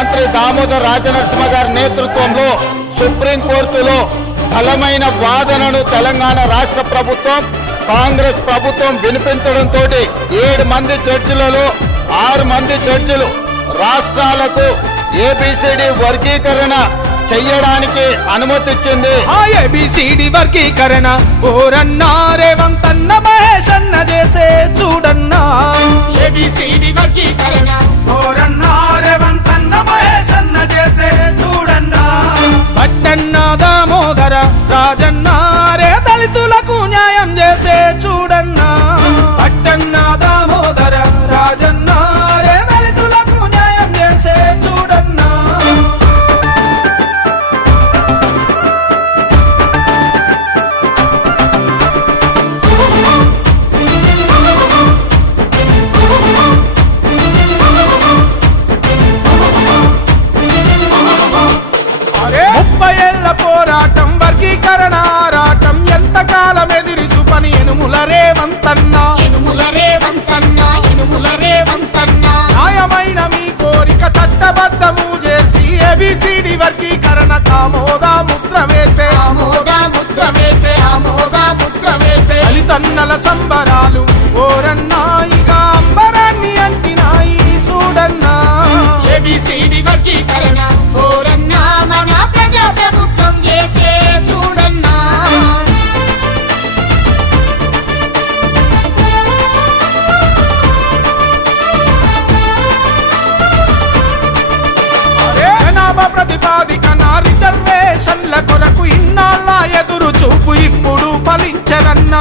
మంత్రి దామోదర్ రాజనరసింహ గారి నేతృత్వంలో సుప్రీంకోర్టులో బలమైన వాదనను తెలంగాణ రాష్ట్ర ప్రభుత్వం కాంగ్రెస్ ప్రభుత్వం వినిపించడంతో 7 మంది జడ్జిలలో 6 మంది జడ్జిలు రాష్ట్రాలకు ఏబిసిడి వర్గీకరణ చెయ్యడానికి అనుమతి ఇచ్చింది. ఏబిసిడి వర్గీకరణ ఓరన్నా రేవంత్ అన్న మహేష్ అన్న చేసే చూడన్నా. ఏబిసిడి వర్గీకరణ ఓరన్నా రేవంత్ అన్న మహేష్ అన్న చేసే చూడన్నా. పట్టన్న దామోదర రాజన్న రే దళితులకు న్యాయం చేసే చూడన్నా. పట్టన్న దామోదర రాజన్న రే దళితులకు న్యాయం చేసే చూడన్నా. పోరాటం వర్గీకరణ ఆరాటం ఎంతకాలం ఎదిరిసు పని ఎనుముల రేవంతన్నా. న్యాయమైన మీ కోరిక చట్టబద్ధము చేసి ఏబిసిడి వర్గీకరణ ఆమోదా ముద్ర వేసే. దళితన్నల సంబరాలు ఓరన్నా ఇక అంబరాన్ని అంటినాయి చూడన్నా. ఏబిసిడి వర్గీకరణ ఓరన్నా మన ప్రజా ప్రభుత్వం చేసే చూడన్నా. జనాభా ప్రతిపాదికన రిజర్వేషన్ల కొరకు ఇన్నాళ్ళ ఎదురు చూపు ఇప్పుడు ఫలించరన్నా.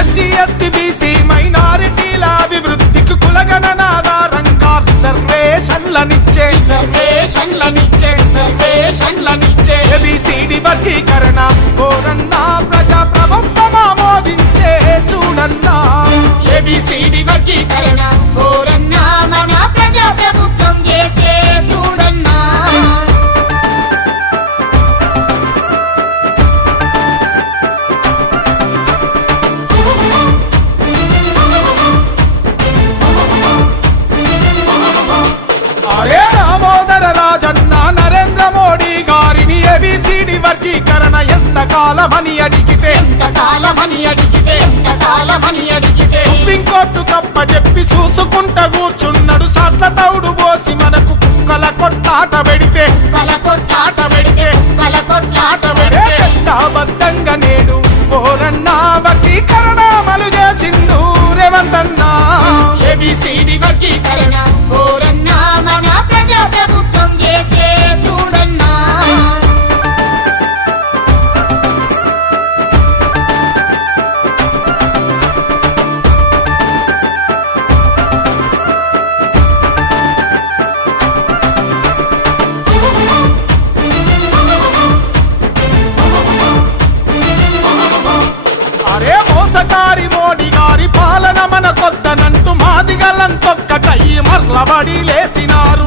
ఎస్సీ ఎస్టీ బీసీ మైనారిటీల అభివృద్ధికి కులగణన ఆధారంగా రిజర్వేషన్లనిచ్చే. ఏబిసిడి వర్గీకరణ కోరన్నా ప్రజా ప్రభుత్వం ఆమోదించే చూడన్నా. ఏబిసిడి వర్గీకరణ ఓరన్నా మన ప్రజా ప్రభుత్వం చేసే చూడన్నా. అరే దామోదర రాజన్న నరేంద్ర మోడీ గారిని ఏబిసిడి వర్గీకరణ ఎంతకాలమని అడిగితే సుప్రీంకోర్టు కప్పజెప్పి చూసుకుంటా కూర్చున్నాడు. సాట్ల తౌడు పోసి మనకు కుక్కల కొట్టాట పెడితే. చట్టబద్ధంగా నేడు ఓరన్నా వర్గీకరణ అమలు చేసిండు రేవంత్ అన్నా. ఏబిసిడి వర్గీకరణ ఓరన్నా మన ప్రజా ప్రభుత్వం చేసే చూడన్నా. అరే మోసకారి మోడీ గారి పాలన మన కొద్దనంటూ మాదిగలంతొక్కటయ్యి మర్లబడి లేసినారు.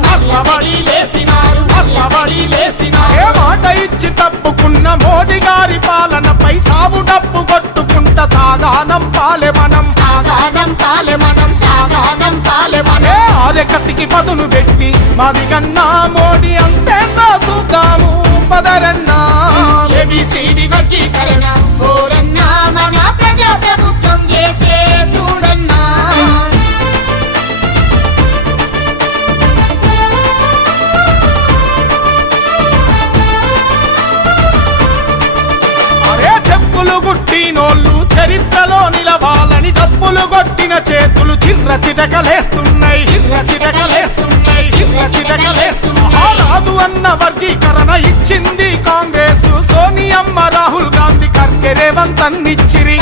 ఏ మాట ఇచ్చి తప్పుకున్న మోడీ గారి పాలనపై సాగు డప్పు కొట్టుకుంటా సాగానం పాలె మనం. ఏ ఆరెకతికి పదును పెట్టి మాదిగన్నా మోడీ అంతేందో చూద్దాము పదరన్నా. ఏబిసిడి వర్గీకరణ ఓరన్నా మన ప్రజా ప్రభుత్వం చేసే చూడన్నా. అరే చెప్పులు గుట్టినోళ్ళు చరిత్రలో నిలవాలని డప్పులు కొట్టిన చేతులు చిర్ర చిటకలేస్తున్నాయి. రాదు అన్న వర్గీకరణ ఇచ్చింది కాంగ్రెస్. సోనియమ్మ రాహుల్ గాంధీ ఖర్గే రేవంత్ అన్నిచ్చిరి.